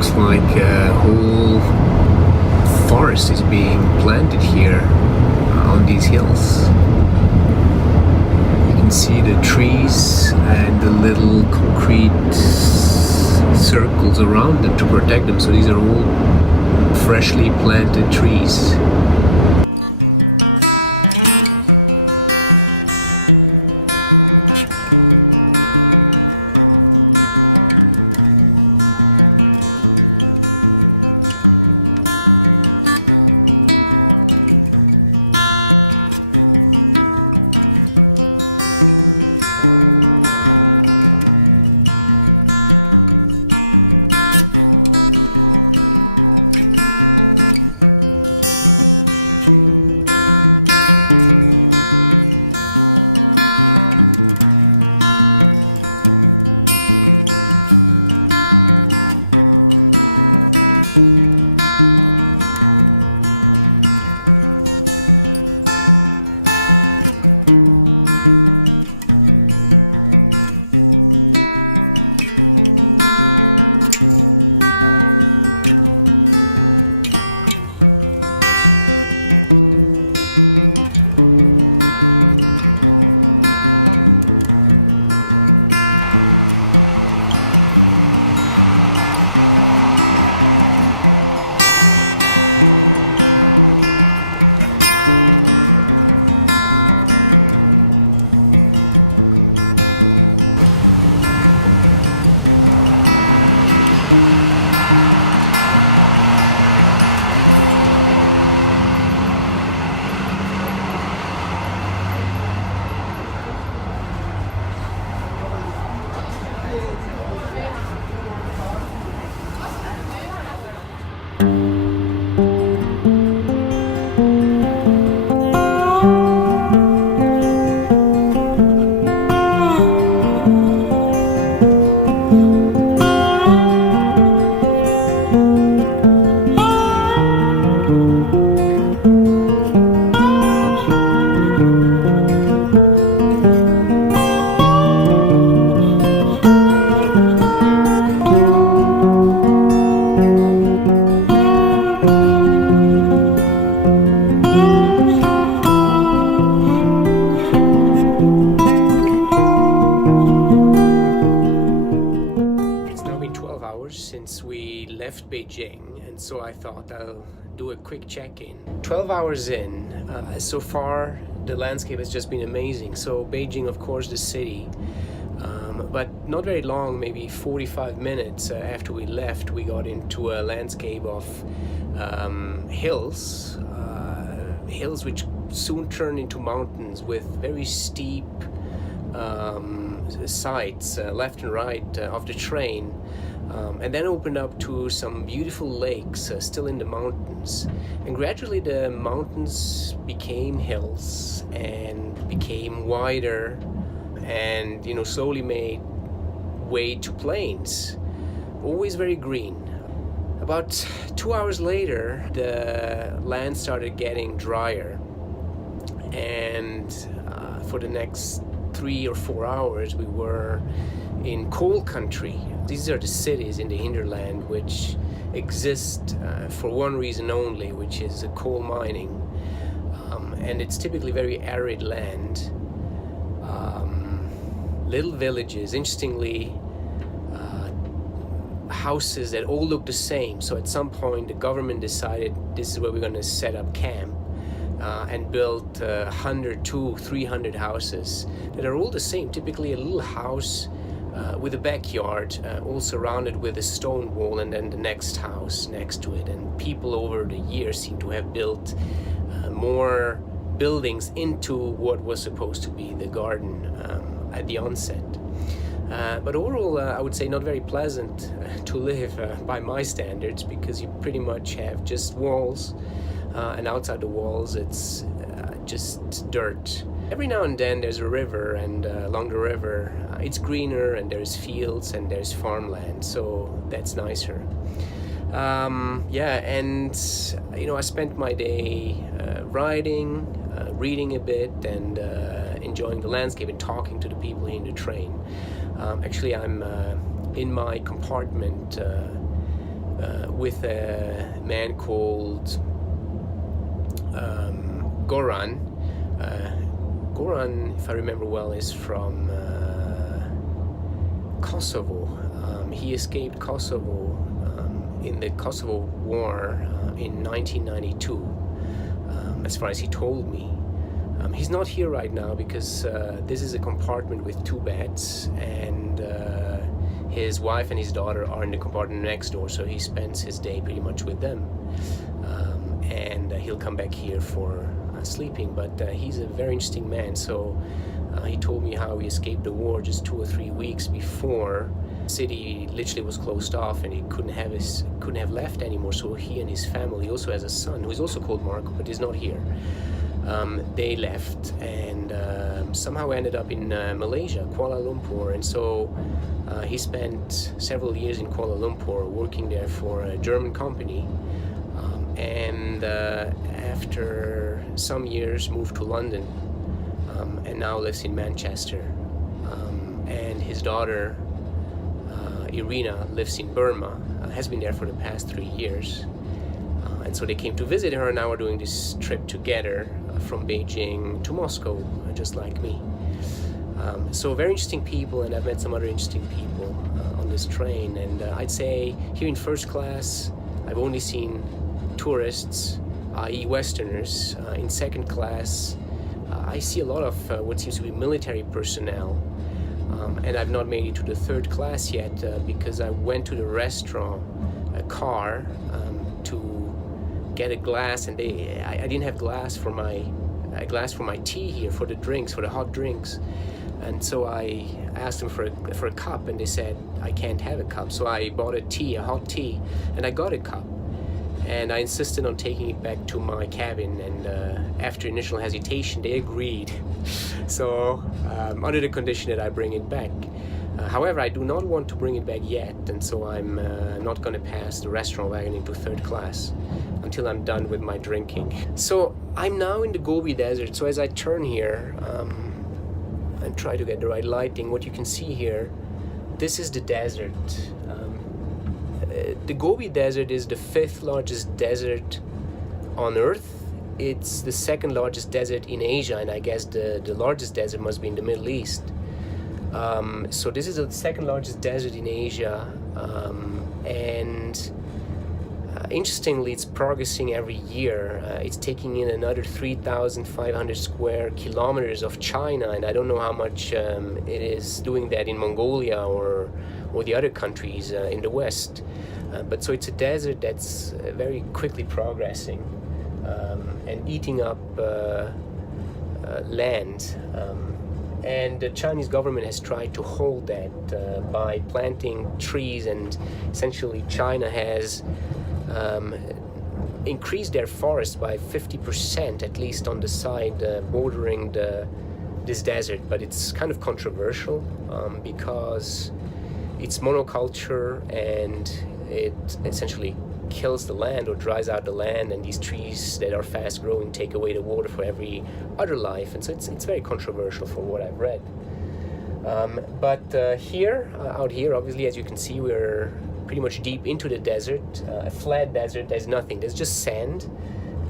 looks like a whole forest is being planted here on these hills. You can see the trees and the little concrete circles around them to protect them. So these are all freshly planted trees. Since we left Beijing, and so I thought I'll do a quick check-in. 12 hours in, so far the landscape has just been amazing. So Beijing, of course, the city, but not very long, maybe 45 minutes after we left, we got into a landscape of hills which soon turned into mountains with very steep sides left and right of the train. And then opened up to some beautiful lakes still in the mountains, and gradually the mountains became hills and became wider, and slowly made way to plains, always very green. About 2 hours later, the land started getting drier, and for the next 3 or 4 hours we were in coal country. These are the cities in the hinterland which exist for one reason only, which is coal mining, and it's typically very arid land. Little villages, interestingly, houses that all look the same. So at some point the government decided this is where we're going to set up camp, and built 100 to 300 houses that are all the same. Typically a little house with a backyard, all surrounded with a stone wall, and then the next house next to it. And people over the years seem to have built more buildings into what was supposed to be the garden at the onset. But overall, I would say not very pleasant to live by my standards, because you pretty much have just walls, and outside the walls it's just dirt. Every now and then there's a river, and along the river it's greener, and there's fields and there's farmland, so that's nicer. And I spent my day riding, reading a bit, and enjoying the landscape and talking to the people in the train. Actually, I'm in my compartment with a man called Goran. Goran, if I remember well, is from Kosovo. He escaped Kosovo in the Kosovo War in 1992, as far as he told me. He's not here right now because this is a compartment with 2 beds, and his wife and his daughter are in the compartment next door, so he spends his day pretty much with them. And he'll come back here for sleeping, but he's a very interesting man. So he told me how he escaped the war just 2 or 3 weeks before. The city literally was closed off, and he couldn't have left anymore. So he and his family, he also has a son who is also called Marco, but is not here. They left and somehow ended up in Malaysia, Kuala Lumpur, and so he spent several years in Kuala Lumpur working there for a German company, and after some years moved to London, and now lives in Manchester. And his daughter Irina lives in Burma, has been there for the past 3 years. And so they came to visit her, and now we're doing this trip together from Beijing to Moscow, just like me. So very interesting people, and I've met some other interesting people on this train. And I'd say here in first class, I've only seen tourists, i.e. Westerners. In second class, I see a lot of what seems to be military personnel. And I've not made it to the third class yet because I went to the restaurant, a car, to get a glass, and I didn't have glass for my tea here, for the drinks, for the hot drinks. And so I asked them for a cup, and they said I can't have a cup. So I bought a hot tea, and I got a cup. And I insisted on taking it back to my cabin, and after initial hesitation, they agreed. So under the condition that I bring it back. However, I do not want to bring it back yet, and so I'm not going to pass the restaurant wagon into third class until I'm done with my drinking. So I'm now in the Gobi Desert. So as I turn here and try to get the right lighting, what you can see here, this is the desert. The Gobi Desert is the 5th largest desert on Earth. It's the 2nd largest desert in Asia, and I guess the largest desert must be in the Middle East. So this is the 2nd largest desert in Asia, and interestingly, it's progressing every year. It's taking in another 3,500 square kilometers of China, and I don't know how much it is doing that in Mongolia or the other countries in the West. But so it's a desert that's very quickly progressing and eating up land. And the Chinese government has tried to hold that by planting trees, and essentially China has increased their forests by 50%, at least on the side bordering this desert. But it's kind of controversial because it's monoculture, and it essentially kills the land or dries out the land, and these trees that are fast growing take away the water for every other life, and so it's very controversial from what I've read. But out here, obviously, as you can see, we're pretty much deep into the desert, a flat desert. There's nothing, there's just sand,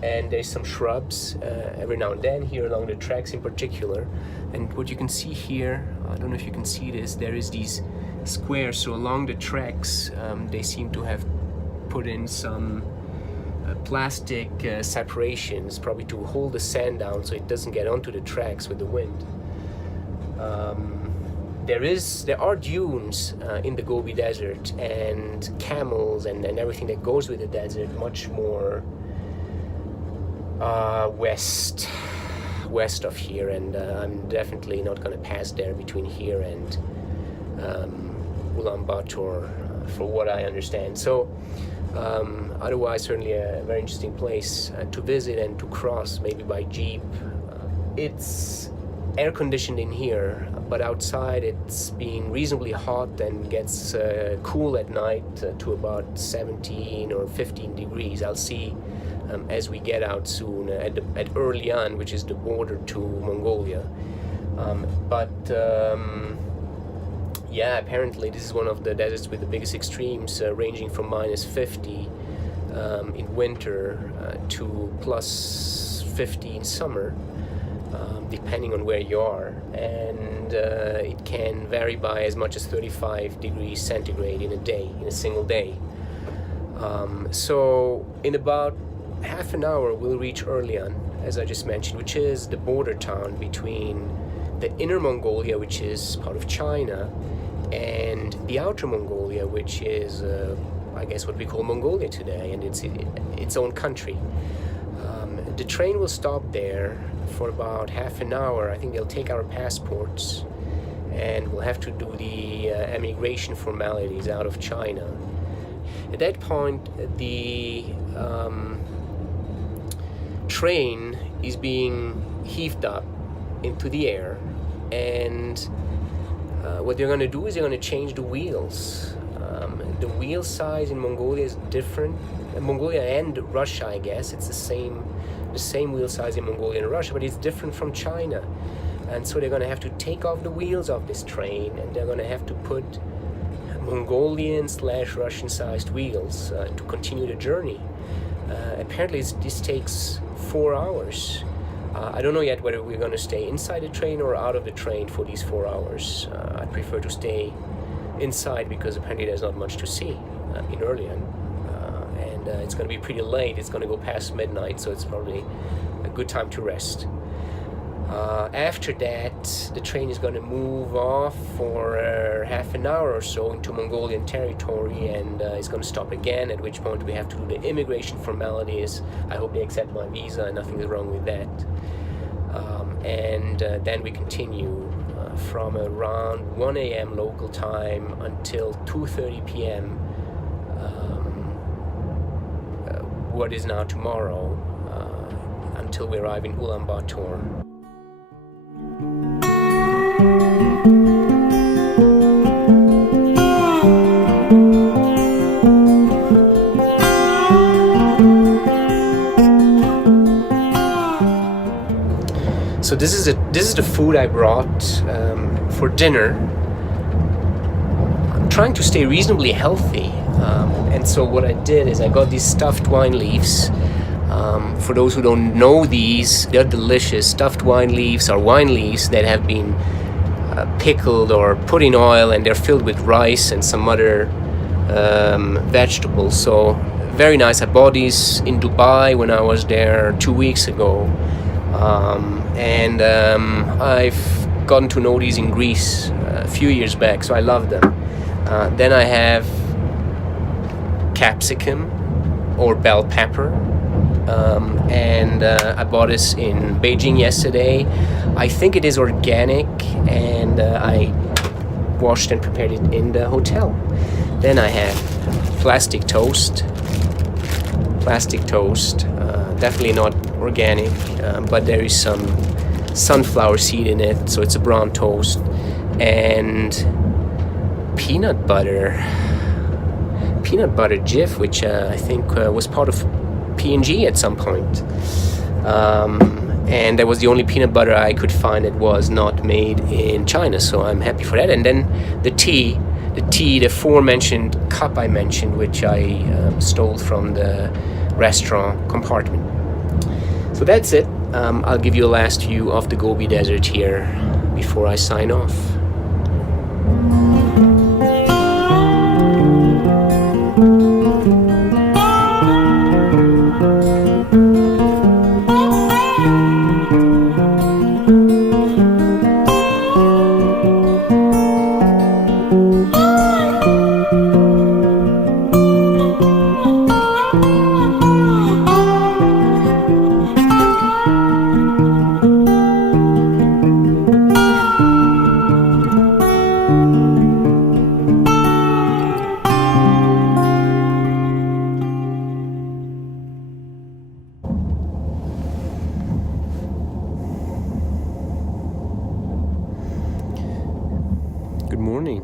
and there's some shrubs every now and then here along the tracks in particular. And what you can see here, I don't know if you can see this, there is these squares. So along the tracks, they seem to have put in some plastic separations, probably to hold the sand down so it doesn't get onto the tracks with the wind. There are dunes in the Gobi Desert, and camels and everything that goes with the desert, much more west of here, and I'm definitely not going to pass there between here and Ulaanbaatar, for what I understand. So otherwise, certainly a very interesting place to visit and to cross, maybe by jeep. It's air conditioned in here, but outside it's been reasonably hot and gets cool at night to about 17 or 15 degrees. I'll see as we get out soon at Er Lian, which is the border to Mongolia. Yeah, apparently this is one of the deserts with the biggest extremes, ranging from -50 in winter to +50 in summer, depending on where you are. And it can vary by as much as 35 degrees centigrade in a day, in a single day. So in about half an hour we'll reach Er Lian, as I just mentioned, which is the border town between the inner Mongolia, which is part of China, and the outer Mongolia, which is I guess what we call Mongolia today, and it's its own country. The train will stop there for about half an hour. I think they'll take our passports and we'll have to do the immigration formalities out of China. At that point, the train is being heaved up into the air, and what they're going to do is they're going to change the wheels. The wheel size in Mongolia is different. In Mongolia and Russia, I guess it's the same wheel size in Mongolia and Russia, but it's different from China. And so they're going to have to take off the wheels of this train, and they're going to have to put Mongolian/Russian sized wheels to continue the journey. Apparently this takes 4 hours. I don't know yet whether we're going to stay inside the train or out of the train for these 4 hours. I prefer to stay inside because apparently there's not much to see in Er Lian. And it's going to be pretty late. It's going to go past midnight, so it's probably a good time to rest. After that, the train is going to move off for half an hour or so into Mongolian territory, and it's going to stop again, at which point we have to do the immigration formalities. I hope they accept my visa, nothing is wrong with that. And then we continue from around 1 a.m. local time until 2:30 p.m. What is now tomorrow, until we arrive in Ulaanbaatar. So this is the food I brought for dinner. I'm trying to stay reasonably healthy, and so what I did is I got these stuffed wine leaves. For those who don't know these, they're delicious. Stuffed wine leaves are wine leaves that have been pickled or put in oil, and they're filled with rice and some other vegetables. So very nice. I bought these in Dubai when I was there 2 weeks ago. And I've gotten to know these in Greece a few years back, so I love them. Then I have capsicum or bell pepper, and I bought this in Beijing yesterday. I think it is organic, and I washed and prepared it in the hotel. Then I have plastic toast, definitely not organic, but there is some sunflower seed in it, so it's a brown toast, and peanut butter jif, which I think was part of P&G at some point, and that was the only peanut butter I could find that was not made in China, so I'm happy for that. And then the tea, the aforementioned cup I mentioned, which I stole from the restaurant compartment. So that's it. I'll give you a last view of the Gobi Desert here before I sign off. Good morning.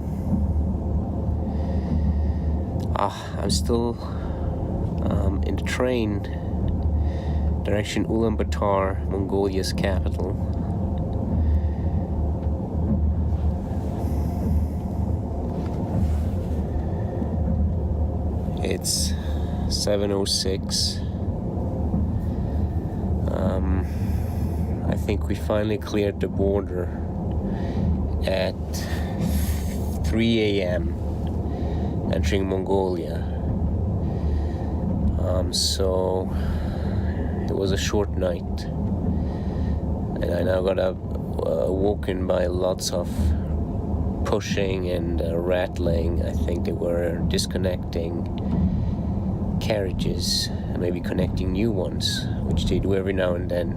I'm still in the train direction Ulaanbaatar, Mongolia's capital. It's 7:06. I think we finally cleared the border at 3 a.m. entering Mongolia. So it was a short night, and I now got up woken by lots of pushing and rattling. I think they were disconnecting carriages and maybe connecting new ones, which they do every now and then.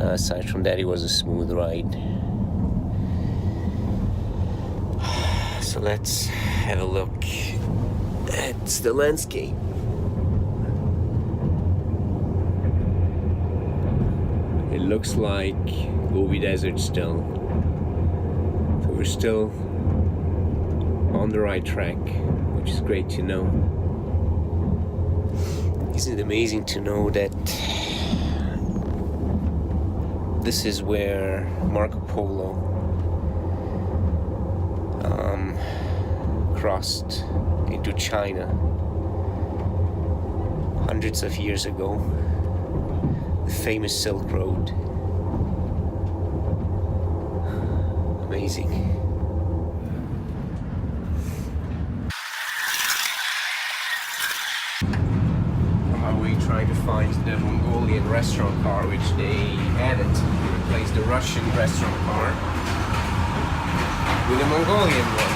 Aside from that, it was a smooth ride. So let's have a look at the landscape. It looks like Gobi Desert still. So we're still on the right track, which is great to know. Isn't it amazing to know that this is where Marco Polo crossed into China hundreds of years ago, the famous Silk Road. Amazing. On my way trying to find the Mongolian restaurant car, which they added to replace the Russian restaurant car with a Mongolian one.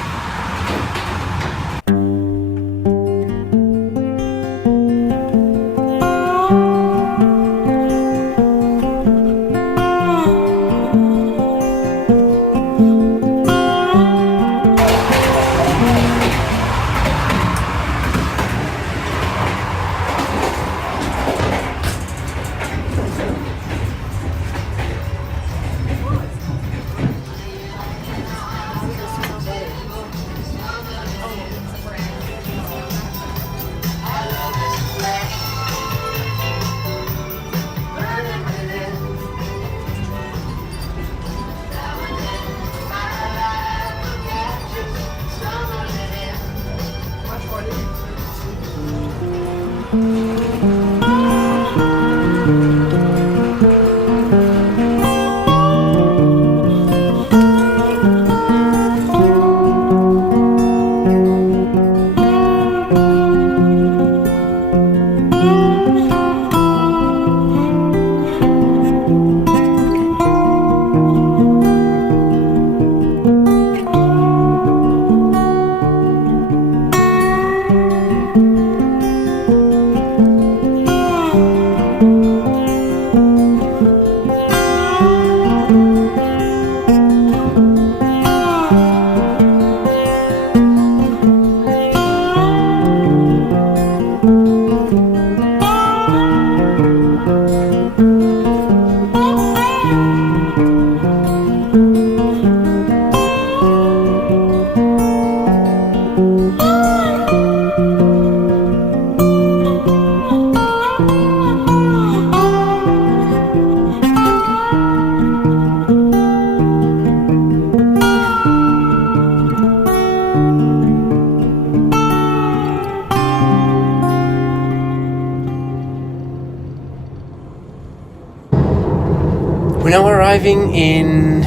We're now arriving in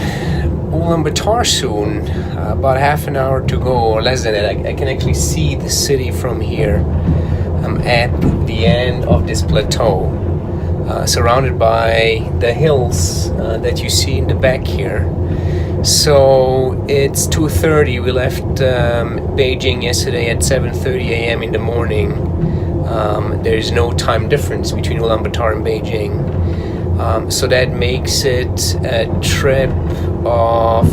Ulaanbaatar soon, about half an hour to go, or less than that. I can actually see the city from here. I'm at the end of this plateau, surrounded by the hills that you see in the back here. So it's 2:30. We left Beijing yesterday at 7:30 a.m. in the morning. There's no time difference between Ulaanbaatar and Beijing. So that makes it a trip of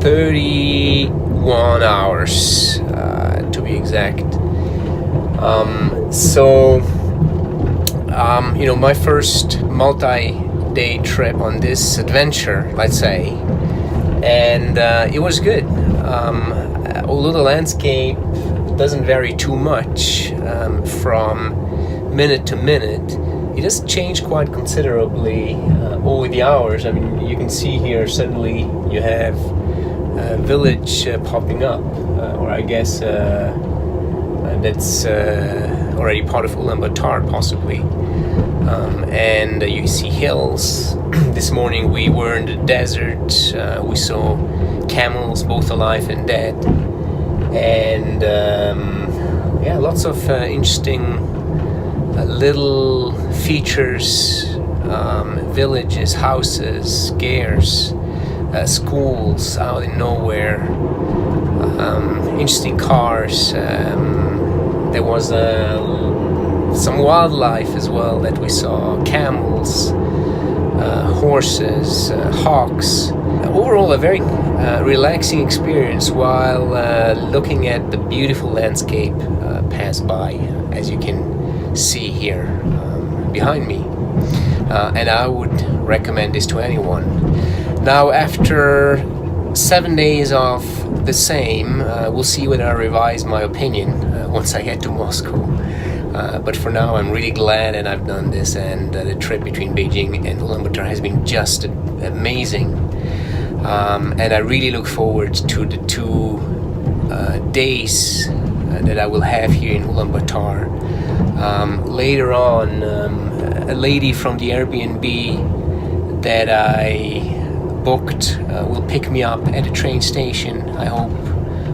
31 hours, to be exact. My first multi-day trip on this adventure, let's say, and it was good. Although the landscape doesn't vary too much from minute to minute, it does change quite considerably over the hours. I mean, you can see here suddenly you have a village popping up, or I guess that's already part of Ulaanbaatar, possibly. And you see hills. This morning we were in the desert. We saw camels, both alive and dead. And lots of interesting little features, villages, houses, Gers, schools out in nowhere, interesting cars. There was some wildlife as well that we saw, camels, horses, hawks. Overall, a very relaxing experience while looking at the beautiful landscape pass by, as you can see here behind me. And I would recommend this to anyone. Now, after 7 days of the same, we'll see whether I revise my opinion once I get to Moscow. But for now, I'm really glad that I've done this, and the trip between Beijing and Ulaanbaatar has been just amazing. And I really look forward to the 2 days that I will have here in Ulaanbaatar. Later on, a lady from the Airbnb that I booked will pick me up at a train station. I hope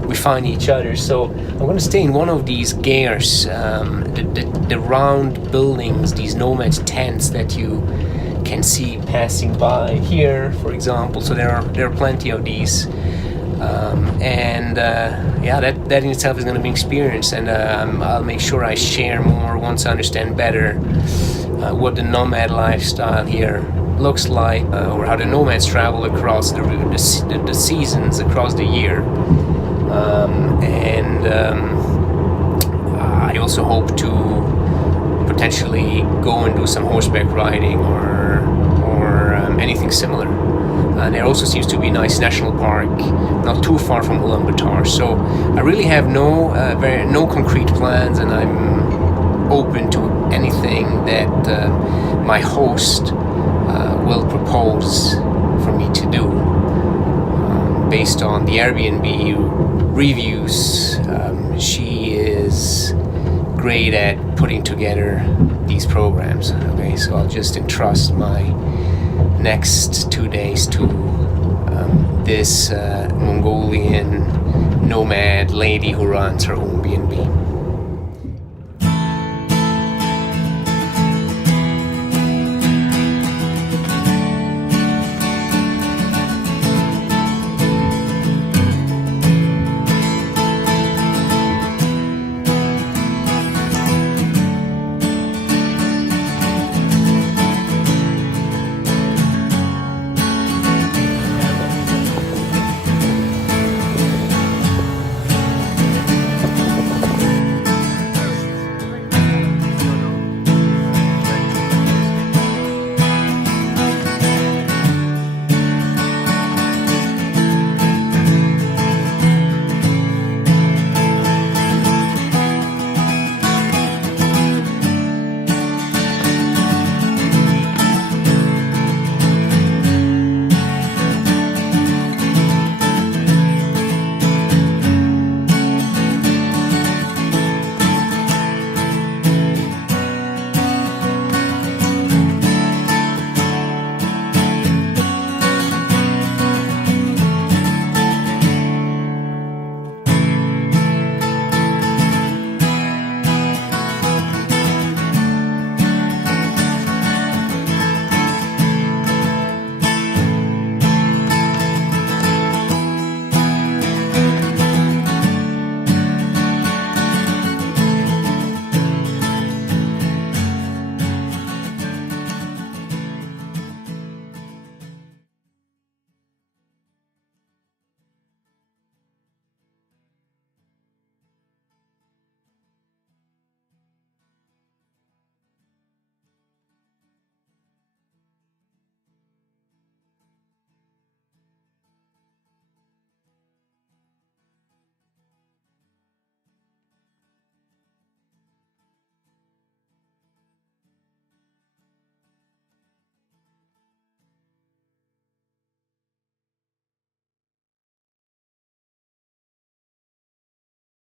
we find each other. So I'm going to stay in one of these Gers, the round buildings, these nomad tents that you can see passing by here, for example. So there are plenty of these, that in itself is going to be an experience, and I'll make sure I share more once I understand better what the nomad lifestyle here looks like, or how the nomads travel across the seasons across the year. I also hope to potentially go and do some horseback riding or anything similar. There also seems to be a nice national park not too far from Ulaanbaatar. So I really have no concrete plans, and I'm open to anything that my host will propose for me to do. Based on the Airbnb reviews, she is great at putting together these programs. Okay, so I'll just entrust my next 2 days to this Mongolian nomad lady who runs her own B&B.